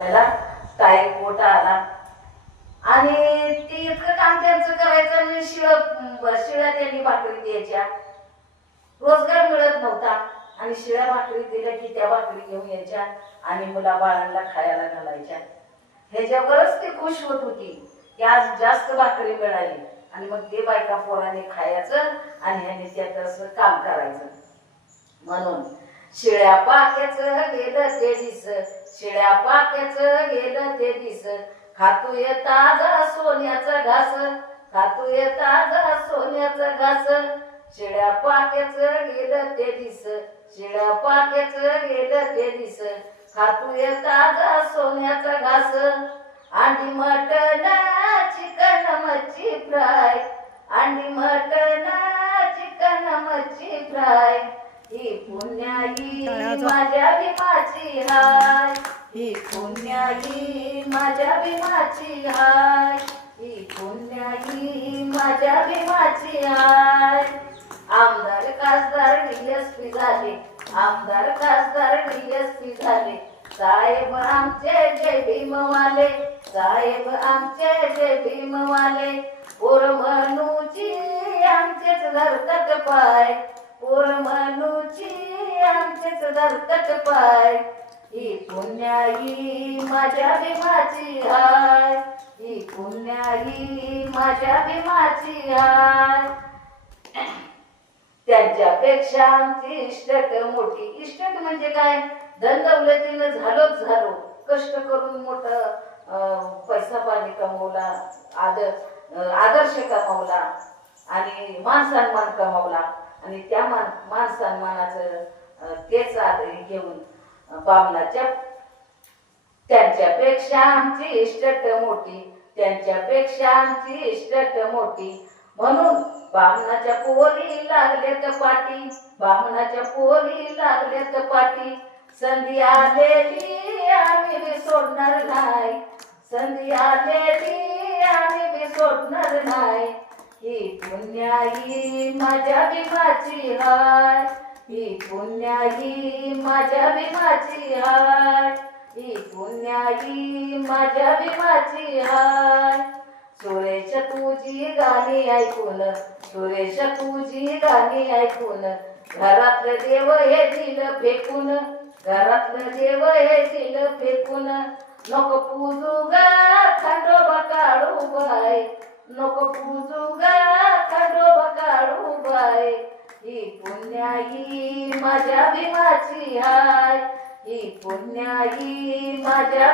त्याला काही पोटा आला आणि ती इतकं काम त्यांचं करायचं आणि शिळ्या त्यांनी भाकरी द्यायच्या. रोजगार मिळत नव्हता आणि शिळ्या भाकरी दिल्या की त्या भाकरी घेऊन यायच्या आणि मुला बाळांना खायला घालायच्या. ह्याच्यावरच ती खुश होत होती की आज जास्त भाकरी मिळाली आणि मग ते बायका पोराने खायचं आणि ह्याने त्यात असं काम करायचं. म्हणून शिळ्या पाक्याचं गेलं ते दिस, शिळ्या पाक्याचं गेलं ते दिस, खातूय ताजा सोन्याचा घास, खातूय ताजा सोन्याचा घास. शिळ्या पाक्याचं गेलं ते दिस, शिळ्या पाक्याचं गेलं ते दिस, खातूय ताजा सोन्याचा घास. अंडी मटण चिकन मच्छी फ्राय, अंडी मटण चिकन मच्छी फ्राय, ही पुण्याई माझ्या भीमाची हाय, ही पुण्याई माझ्या भीमाची हाय, ही पुण्याई माझ्या भीमाची हाय. आमदार खासदार DSP झाले, आमदार खासदार DSP झाले, साहेब आमचे जय भीमवाले, साहेब आमचे जय भीमवाले. पोर म्हणूची आमचेच धरतात पाय, पोर म्हणूची आमचेच धरतात पाय, ही पुण्याई माझ्या भीमाची हाय, ही पुण्याई माझ्या भीमाची हाय. त्यांच्यापेक्षा आमची इस्टेट मोठी. इस्टेट म्हणजे काय? धन दौलतीनं झालोच झालो, कष्ट करून मोठं पैसा पाणी कमवला, आदर्श कमवला आणि मान सन्मान कमवला आणि त्या मान सन्मानाचं तेच घेऊन बामणाच्या. त्यांच्यापेक्षा आमची इस्टेट मोठी, त्यांच्यापेक्षा आमची इस्टेट मोठी, म्हणून बामणाच्या पोरी लागलेत पाठी, बामणाच्या पोरी लागलेत पाठी. संधी आलेली आम्ही बी सोडणार नाही, संधी आलेली आम्ही बी सोडणार नाही, ही पुण्याई माझ्या भीमाची हाय, ही पुण्याई माझ्या भीमाची हाय, ही पुण्याई माझ्या भीमाची हाय. सुरेश तुझी गाणी ऐकून, सुरेश तुझी गाणी ऐकून, घरातलं देव हे दिलं फेकून, घरातलं देव हे दिलं फेकून. नको पूजू गा खंडोबा काढू बाय, नको पूजू गा खंडोबा काढू बाय, ही पुण्याई माझ्या भीमाची हाय, ही पुण्याई माझ्या